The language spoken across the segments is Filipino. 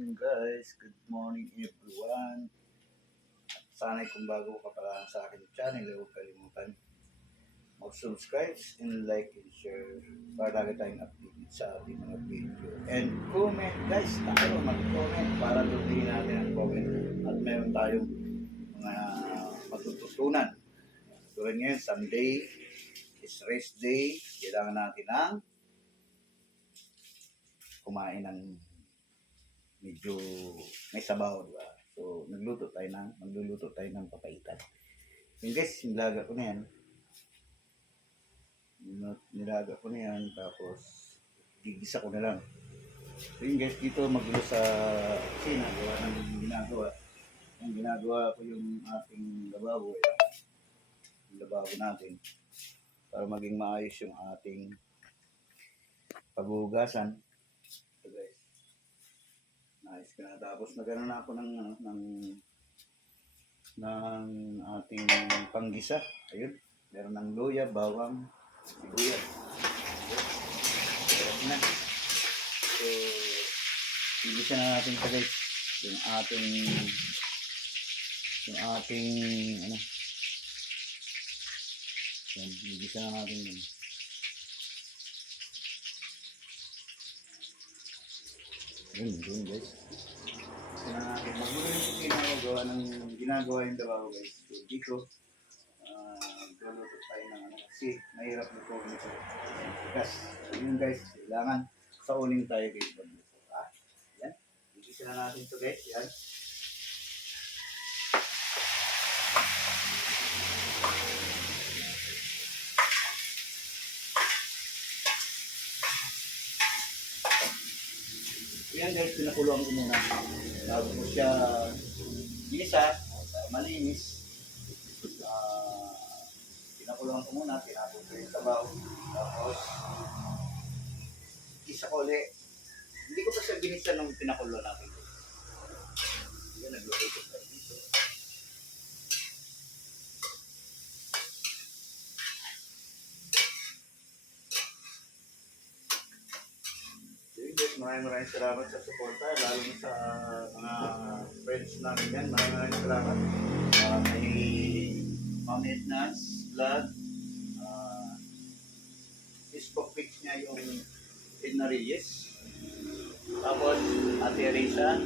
morning guys. Good morning everyone. Sana'y kung bago ka pa lang sa akin channel, huwag kalimutan mag-subscribe and like and share para lagi tayong updated sa ating mga video. And comment guys, tayo mag-comment para tuloy natin ang comment at meron tayong mga matututunan. Tulad ngayon, Sunday is rest day. Kailangan natin ng kumain ng medyo may sabaw, di ba? So, nagluto tayo ng, magluluto tayo ng papaitan. Yung guys, nilaga ko na yan. Nil- Nilaga ko na yan, tapos gigisa ko na lang. So yun guys, dito magulo sa kusina, gawa ng ginagawa. Ang ginagawa ko yung ating lababo, eh. yung lababo natin, para maging maayos yung ating paghugasan. Nice ka na. Tapos nagano na ako ng, ano, ng, ng ating panggisa. Ayun. Meron ng luya, bawang, sibuyas. Meron na. So, igisa na natin ito guys. Yung ating, yung ating, ano, yan, igisa na natin yun. Yun, yun guys. Uh, magulo yung kusina ko, gawa ng ginagawa yung trabaho guys. So, dito, uh, guluto tayo ng ano, kasi mahirap na po nito. Kasi, yun guys, kailangan sa uling tayo guys. Ah, yan. Igisa na natin to guys, yan. Yan guys, pinakuluan ko muna. Bago ko siya gisa, malinis. Ah, pinakuluan ko muna, tinapos ko yung sabaw. Tapos, isa ko ulit. Hindi ko pa siya ginisa nung pinakuluan natin. Yan, nagluto tayo maraming maraming salamat sa suporta, lalo na sa mga friends namin yan. Maraming maraming salamat. Uh, kay Ma'am Edna's vlog. Uh, Facebook page niya yung Edna Reyes. Tapos, Ate Risa,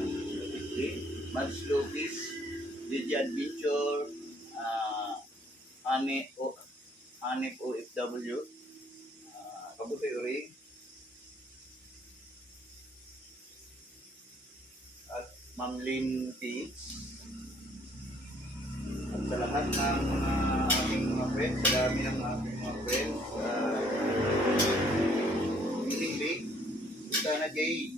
Mads Lopez, DJ Adventure, uh, Ane o Anip OFW, uh, Kabutoy Uri, at Ma'am Lynn Teach. At sa lahat ng mga ating mga friends, sa dami ng ating mga friends, uh, Meeting Big, Sana Jay,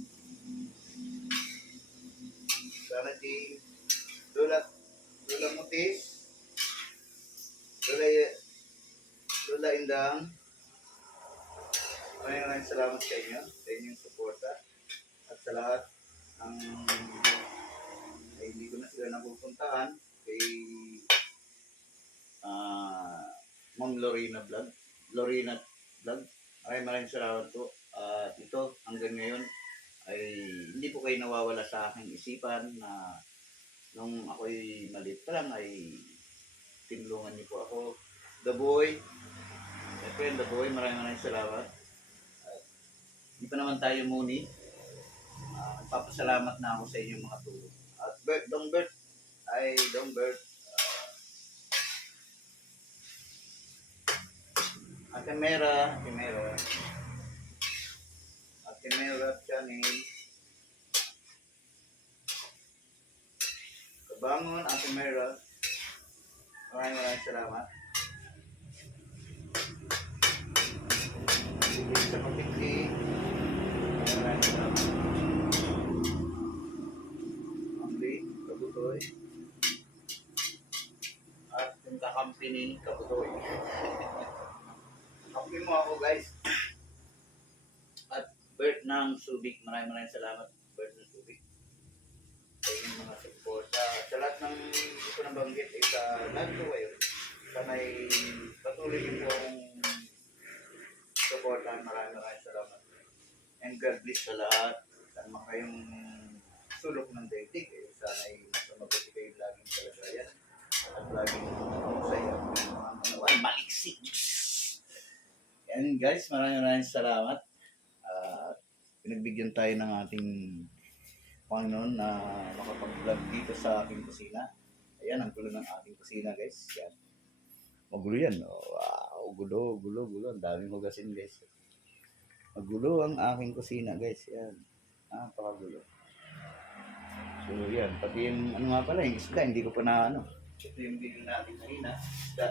Sana Jay, Lola, Lola Mutis, Lola, Lola Indang, maraming maraming salamat sa inyo, sa inyong suporta, at sa lahat ang ay hindi ko na sila napupuntahan kay ah Ma'am Lorena Vlog. Lorena Vlog. Maraming maraming salamat po. At ito, hanggang ngayon, ay hindi po kayo nawawala sa aking isipan na nung ako'y maliit pa lang ay tinulungan niyo po ako. The Boy, my friend The Boy, maraming maraming salamat. At hindi pa naman tayo muni. Ah, nagpapasalamat na ako sa inyong mga tulong. Bert, Dong Bert, ay Dong Bert, uh, Ate Mera, Ate Mera, Ate Mera Channel, Kabangon, Ate Mera, maraming maraming salamat. Sige sa kapitli, ni Kabutoy. Kampi mo ako guys. At Bert ng Subic, maraming maraming salamat Bert ng Subic. Sa inyong mga suporta. Sa lahat ng hindi ko nabanggit ay sa lahat ko kayo. Sana'y patuloy niyo pong suportahan. Maraming maraming salamat. And God bless sa lahat. Sana kayong sulit ng daigdig. Eh, sana ay mas mabuti kayo laging kalagayan. At laging masaya. Mga manawan, maliksik. Yan guys, maraming maraming salamat. Ah, pinagbigyan tayo ng ating Panginoon na makapag-vlog dito sa aking kusina. Ayan, ang gulo ng ating kusina guys. Yan. Magulo yan. Oh, wow, gulo, gulo, gulo. Ang daming hugasin guys. Magulo ang aking kusina guys. Yan. Napakagulo. So yan, pati yung ano nga pala, yung isda, hindi ko pa na ano. Ito yung bigyan natin kanina, isda.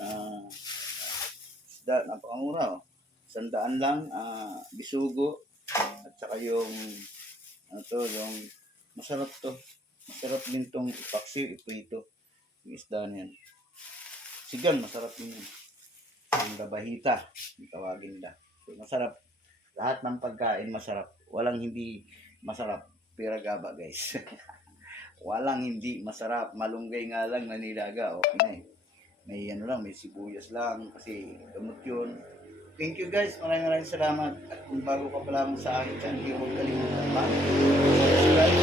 Na isda, napakamura oh. Sandaan lang, ah, bisugo, at saka yung, ano to, yung, masarap to. Masarap din tong ipaksi, iprito. Yung isda na yan. Sigan, masarap din yun. Yung labahita, yung tawagin nila. So, masarap. Lahat ng pagkain masarap. Walang hindi masarap. Piragaba, guys. Walang hindi masarap. Malunggay nga lang na nilaga. Okay na eh. May ano lang, may sibuyas lang. Kasi gamot yun. Thank you guys. Maraming maraming salamat. At kung bago ka pa lamang sa akin channel, huwag kalimutan pa. Subscribe.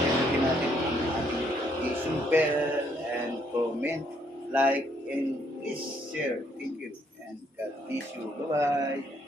Pindutin natin ang ating notification bell and comment, like, and please share. Thank you. And God bless you. Bye-bye.